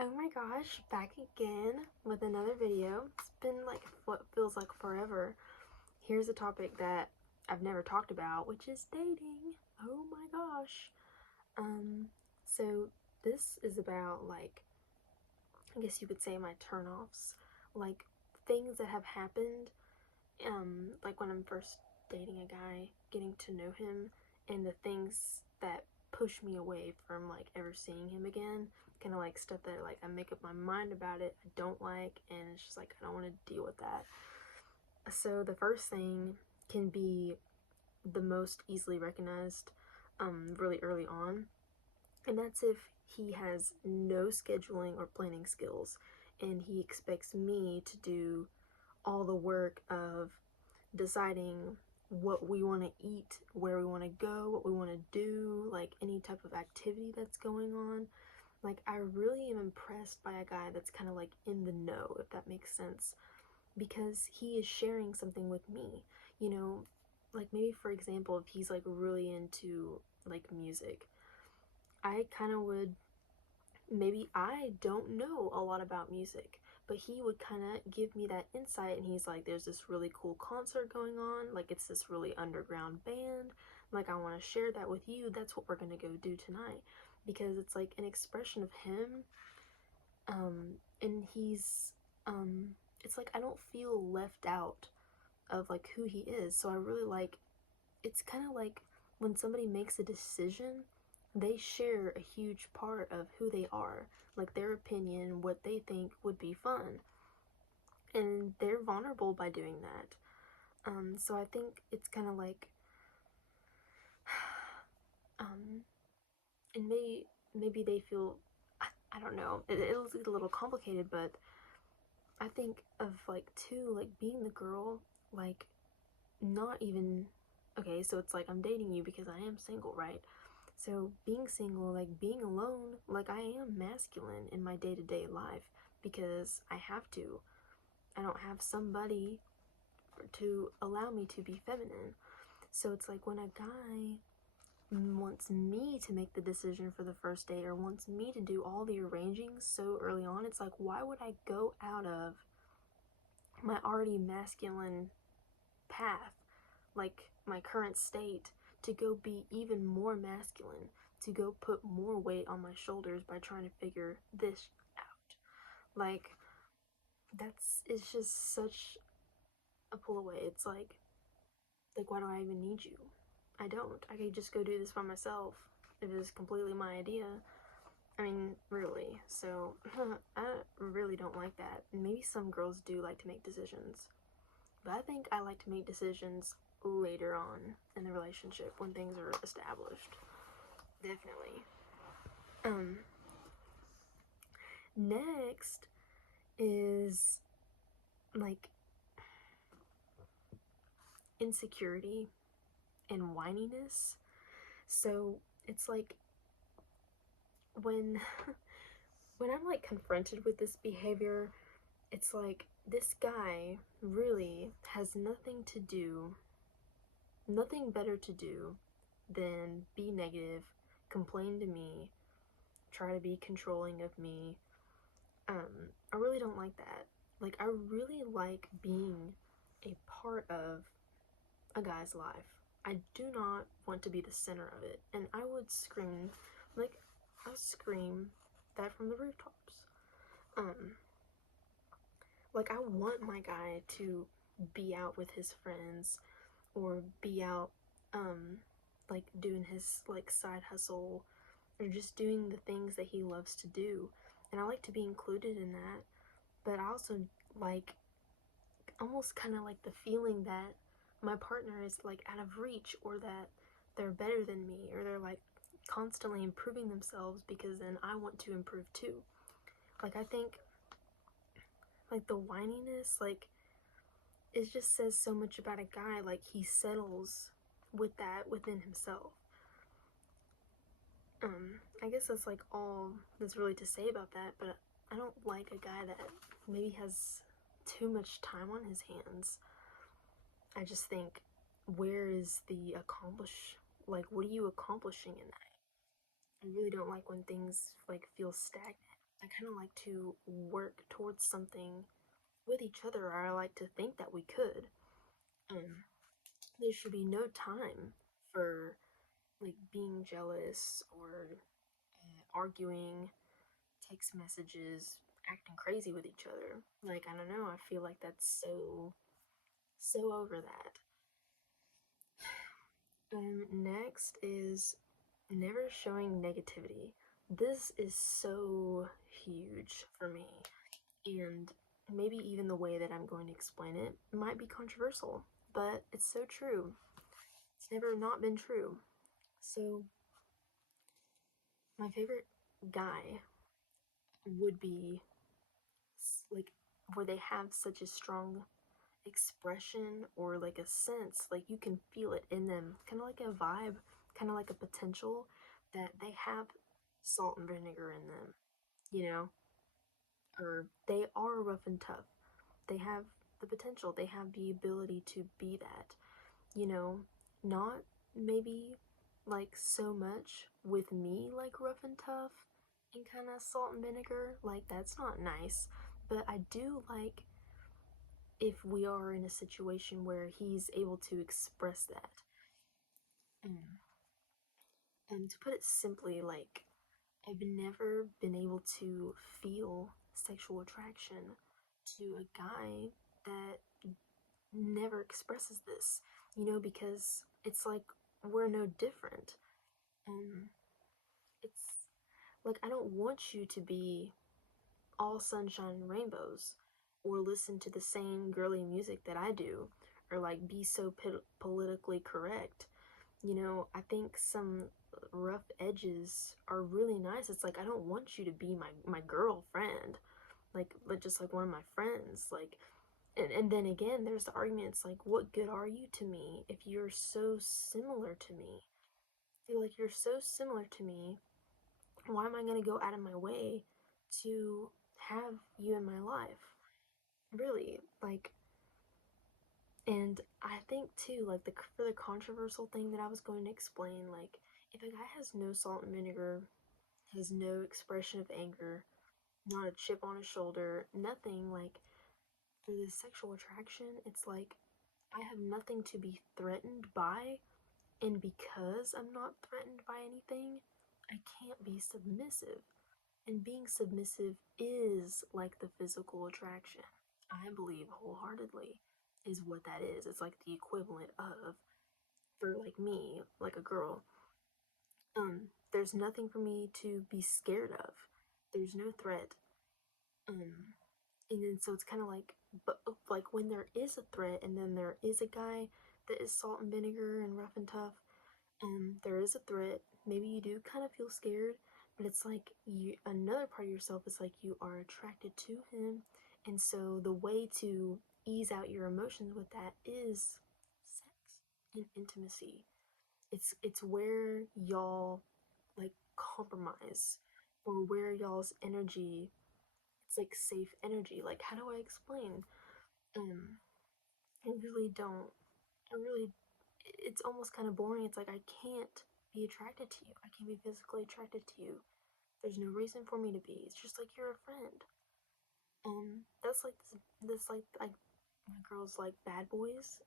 Oh my gosh, back again with another video. It's been like what feels like forever. Here's a topic that I've never talked about, which is dating. Oh my gosh. Um, so this is about like, I guess you could say my turnoffs, like things that have happened, like when I'm first dating a guy, getting to know him, and the things that push me away from like ever seeing him again, kind of like stuff that like I make up my mind about it, I don't like, and it's just like I don't want to deal with that. So the first thing can be the most easily recognized really early on, and that's if he has no scheduling or planning skills and he expects me to do all the work of deciding what we want to eat, where we want to go, what we want to do, like any type of activity that's going on. Like, I really am impressed by a guy that's kind of like in the know, if that makes sense, because he is sharing something with me. You know, like maybe for example, if he's like really into like music, I kind of would, maybe I don't know a lot about music, but he would kind of give me that insight, and he's like, there's this really cool concert going on, like it's this really underground band, like I want to share that with you, that's what we're gonna go do tonight, because it's like an expression of him, and he's, it's like I don't feel left out of like who he is, so I really like, it's kind of like when somebody makes a decision, they share a huge part of who they are, like their opinion, what they think would be fun, and they're vulnerable by doing that. So I think it's kind of like, um, and maybe they feel, I don't know. It'll get a little complicated, but I think of like too, like being the girl, like not even, okay, so it's like I'm dating you because I am single, right? So being single, like being alone, like I am masculine in my day-to-day life because I have to. I don't have somebody to allow me to be feminine. So it's like when a guy wants me to make the decision for the first date or wants me to do all the arranging so early on, it's like, why would I go out of my already masculine path, like my current state, to go be even more masculine, to go put more weight on my shoulders by trying to figure this out? Like, it's just such a pull away. It's like why do I even need you? I don't. I could just go do this by myself. It is completely my idea. I mean, really. So, I really don't like that. Maybe some girls do like to make decisions, but I think I like to make decisions later on in the relationship when things are established. Definitely. Um, Next is like insecurity and whininess. So it's like when when I'm like confronted with this behavior, it's like this guy really has nothing better to do than be negative, complain to me, try to be controlling of me. I really don't like that. Like, I really like being a part of a guy's life. I do not want to be the center of it. And I would scream, like, I scream that from the rooftops. Um, like, I want my guy to be out with his friends or be out, like, doing his, like, side hustle or just doing the things that he loves to do. And I like to be included in that. But I also like almost kind of like the feeling that my partner is like out of reach, or that they're better than me, or they're like constantly improving themselves, because then I want to improve too. Like, I think like the whininess, like it just says so much about a guy. Like, he settles with that within himself. I guess that's like all that's really to say about that, but I don't like a guy that maybe has too much time on his hands. I just think, where is the like, what are you accomplishing in that? I really don't like when things like feel stagnant. I kind of like to work towards something with each other, or I like to think that we could. Um, there should be no time for like being jealous or arguing, text messages, acting crazy with each other. Like, I don't know, I feel like that's so over that. Next is never showing negativity. This is so huge for me, and maybe even the way that I'm going to explain it might be controversial, but it's so true. It's never not been true. So, my favorite guy would be like where they have such a strong expression or like a sense, like you can feel it in them, kind of like a vibe, kind of like a potential that they have salt and vinegar in them, you know, or they are rough and tough. They have the potential, they have the ability to be that, you know, not maybe like so much with me, like rough and tough and kind of salt and vinegar, like that's not nice, but I do like if we are in a situation where he's able to express that. Mm. And to put it simply, like, I've never been able to feel sexual attraction to a guy that never expresses this, you know, because it's like we're no different. Um, it's like I don't want you to be all sunshine and rainbows or listen to the same girly music that I do or like be so politically correct. You know, I think some rough edges are really nice. It's like I don't want you to be my girlfriend, like just like one of my friends. Like, and then again, there's the argument. It's like, what good are you to me if you're so similar to me? I feel like you're so similar to me. Why am I gonna go out of my way to have you in my life? Really, like, and I think too, like for the controversial thing that I was going to explain, like if a guy has no salt and vinegar, has no expression of anger, not a chip on his shoulder, nothing, like for the sexual attraction, it's like I have nothing to be threatened by, and because I'm not threatened by anything, I can't be submissive. And being submissive is like the physical attraction. I believe wholeheartedly is what that is. It's like the equivalent of, for like me, like a girl, there's nothing for me to be scared of. There's no threat. Um, and then so it's kind of like, but like when there is a threat, and then there is a guy that is salt and vinegar and rough and tough, there is a threat. Maybe you do kind of feel scared, but it's like you another part of yourself is like you are attracted to him, and so the way to ease out your emotions with that is sex and intimacy. It's where y'all like compromise, or where y'all's energy, it's like safe energy. Like how do I explain? Um, I really don't. I really it's almost kind of boring. It's like I can't be attracted to you. I can't be physically attracted to you. There's no reason for me to be. It's just like you're a friend. That's like this like my girls like bad boys.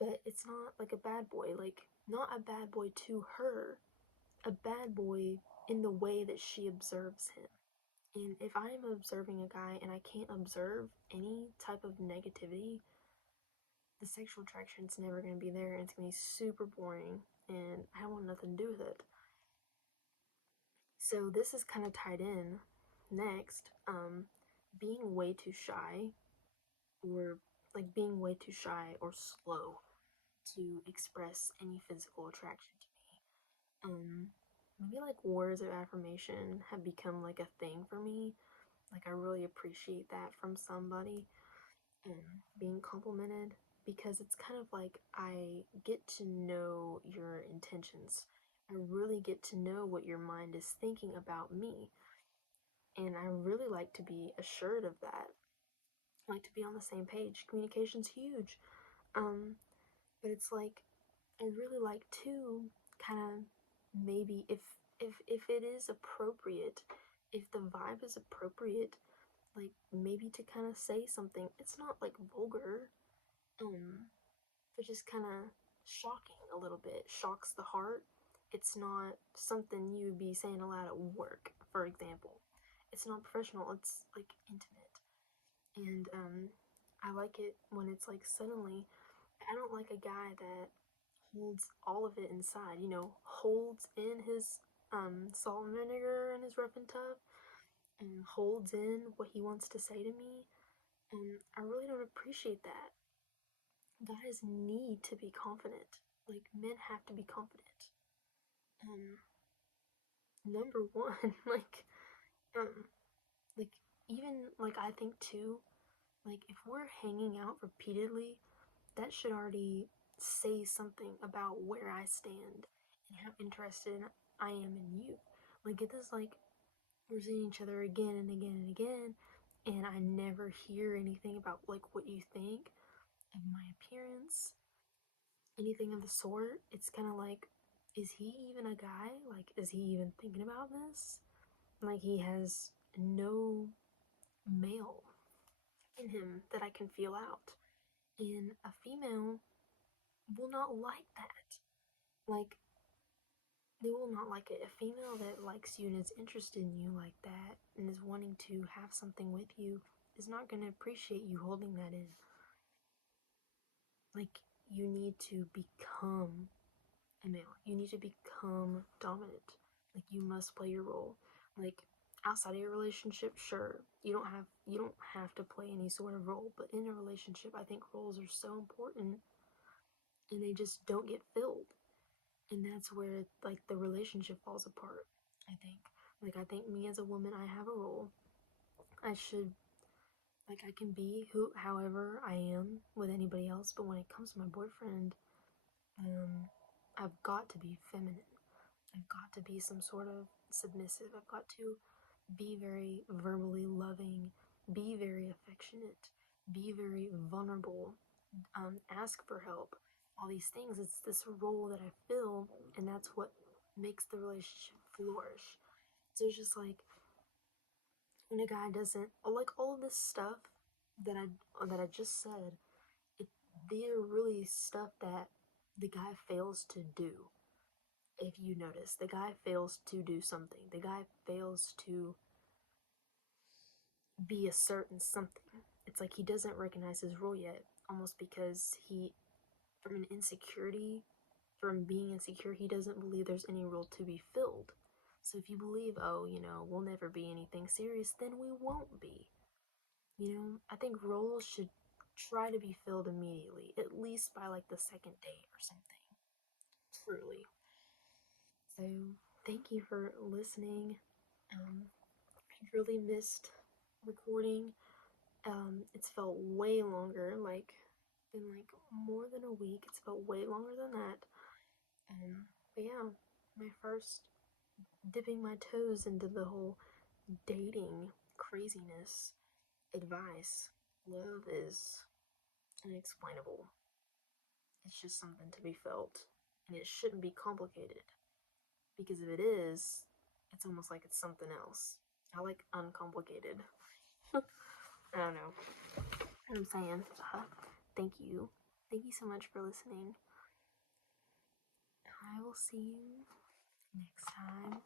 But it's not like a bad boy. Like not a bad boy to her. A bad boy in the way that she observes him. And if I'm observing a guy and I can't observe any type of negativity, the sexual attraction's never going to be there, and it's going to be super boring, and I don't want nothing to do with it. So this is kind of tied in next. Being way too shy, or like being way too shy or slow to express any physical attraction to me. Maybe like words of affirmation have become like a thing for me. Like I really appreciate that from somebody, being complimented, because it's kind of like I get to know your intentions. I really get to know what your mind is thinking about me. And I really like to be assured of that. I like to be on the same page. Communication's huge. Um, but it's like I really like to kind of maybe if it is appropriate, if the vibe is appropriate, like maybe to kind of say something. It's not like vulgar, but just kind of shocking a little bit. Shocks the heart. It's not something you would be saying aloud at work, for example. It's not professional. It's like intimate, and I like it when it's like suddenly. I don't like a guy that holds all of it inside. You know, holds in his salt and vinegar and his rough and tough, and holds in what he wants to say to me. And I really don't appreciate that. Guys need to be confident. Like men have to be confident. Um, Number one, um, like even like I think too, like if we're hanging out repeatedly, that should already say something about where I stand and how interested I am in you. Like it is like we're seeing each other again and again and again, and I never hear anything about like what you think of my appearance, anything of the sort. It's kind of like, is he even a guy? Like, is he even thinking about this? Like, he has no male in him that I can feel out. And a female will not like that. Like, they will not like it. A female that likes you and is interested in you like that and is wanting to have something with you is not going to appreciate you holding that in. Like, you need to become a male. You need to become dominant. Like, you must play your role. Like, outside of your relationship, sure, you don't have to play any sort of role, but in a relationship, I think roles are so important and they just don't get filled. And that's where like the relationship falls apart, I think. Like I think me as a woman, I have a role. I should like I can be who however I am with anybody else, but when it comes to my boyfriend, um I've got to be feminine. I've got to be some sort of submissive. I've got to be very verbally loving, be very affectionate, be very vulnerable, ask for help. All these things. It's this role that I fill, and that's what makes the relationship flourish. So it's just like when a guy doesn't like all of this stuff that I just said. It they're really stuff that the guy fails to do. If you notice, the guy fails to do something. The guy fails to be a certain something. It's like he doesn't recognize his role yet, almost because from an insecurity, from being insecure, he doesn't believe there's any role to be filled. So if you believe, oh, we'll never be anything serious, then we won't be. I think roles should try to be filled immediately, at least by like the second date or something. Truly. So thank you for listening. I really missed recording. It's felt way longer, like been like more than a week. It's felt way longer than that. But yeah, my first dipping my toes into the whole dating craziness. Advice. Love is unexplainable. It's just something to be felt. And it shouldn't be complicated. Because if it is, it's almost like it's something else. I like uncomplicated. I don't know what I'm saying. Thank you. Thank you so much for listening. I will see you next time.